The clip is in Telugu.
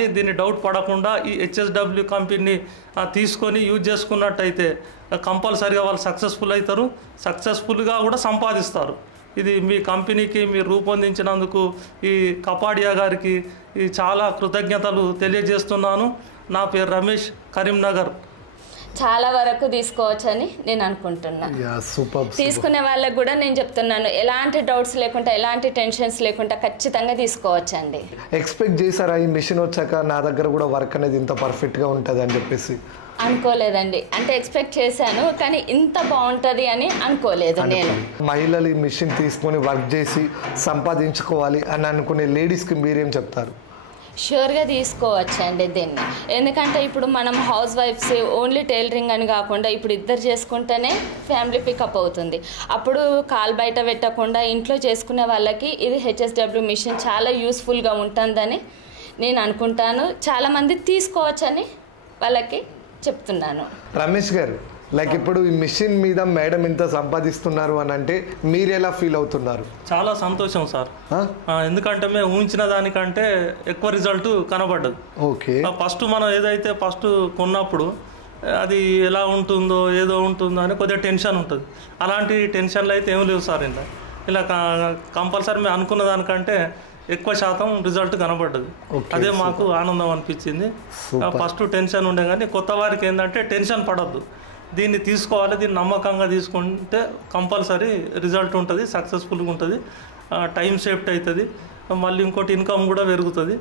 కానీ దీన్ని డౌట్ పడకుండా ఈ హెచ్ఎస్డబ్ల్యూ కంపెనీ తీసుకొని యూజ్ చేసుకున్నట్టయితే కంపల్సరీగా వాళ్ళు సక్సెస్ఫుల్ అవుతారు, సక్సెస్ఫుల్గా కూడా సంపాదిస్తారు. ఇది మీ కంపెనీకి మీరు రూపొందించినందుకు ఈ కపాడియా గారికి చాలా కృతజ్ఞతలు తెలియజేస్తున్నాను. నా పేరు రమేష్, కరీంనగర్. చాలా వరకు తీసుకోవచ్చని నేను అనుకుంటున్నాను. తీసుకునే వాళ్ళకి కూడా నేను చెప్తున్నాను, ఎలాంటి డౌట్స్ లేకుండా ఎలాంటి టెన్షన్స్ లేకుండా ఖచ్చితంగా తీసుకోవచ్చండి. ఎక్స్పెక్ట్ చేశారా ఈ మిషన్ వచ్చాక నా దగ్గర కూడా వర్క్ అనేది ఇంత పర్ఫెక్ట్గా ఉంటుంది అని చెప్పేసి? అనుకోలేదండి. అంటే ఎక్స్పెక్ట్ చేశాను కానీ ఇంత బాగుంటుంది అని అనుకోలేదు నేను. మహిళలు ఈ మిషన్ తీసుకొని వర్క్ చేసి సంపాదించుకోవాలి అని అనుకునే లేడీస్కి మీరేం చెప్తారు? ష్యూర్గా తీసుకోవచ్చండి దీన్ని. ఎందుకంటే ఇప్పుడు మనం హౌస్ వైఫ్స్ ఓన్లీ టైలరింగ్ అని కాకుండా ఇప్పుడు ఇద్దరు చేసుకుంటేనే ఫ్యామిలీ పికప్ అవుతుంది. అప్పుడు కాలు బయట పెట్టకుండా ఇంట్లో చేసుకునే వాళ్ళకి ఇది హెచ్ఎస్డబ్ల్యూ మిషన్ చాలా యూస్ఫుల్గా ఉంటుందని నేను అనుకుంటాను. చాలామంది తీసుకోవచ్చని వాళ్ళకి చెప్తున్నాను. రమేష్ గారు, లైక్ ఇప్పుడు ఈ మిషన్ మీద మేడం ఇంత సంపాదిస్తున్నారు అని అంటే మీరు ఎలా ఫీల్ అవుతున్నారు? చాలా సంతోషం సార్. ఎందుకంటే మేము ఊహించిన దానికంటే ఎక్కువ రిజల్ట్ కనబడ్డది. ఓకే. ఫస్ట్ మనం ఏదైతే ఫస్ట్ కొన్నప్పుడు అది ఎలా ఉంటుందో ఏదో ఉంటుందో అని కొద్దిగా టెన్షన్ ఉంటుంది. అలాంటి టెన్షన్లు అయితే ఏం లేవు సార్. ఇలా కంపల్సరీ మేము అనుకున్న దానికంటే ఎక్కువ శాతం రిజల్ట్ కనబడ్డది. అదే మాకు ఆనందం అనిపించింది. ఫస్ట్ టెన్షన్ ఉండే కానీ కొత్త వారికి ఏంటంటే టెన్షన్ పడద్దు, దీన్ని తీసుకోవాలి, దీన్ని నమ్మకంగా తీసుకుంటే కంపల్సరీ రిజల్ట్ ఉంటుంది, సక్సెస్ఫుల్గా ఉంటుంది, టైం సేఫ్ట్ అవుతుంది, మళ్ళీ ఇంకోటి ఇన్కమ్ కూడా పెరుగుతుంది.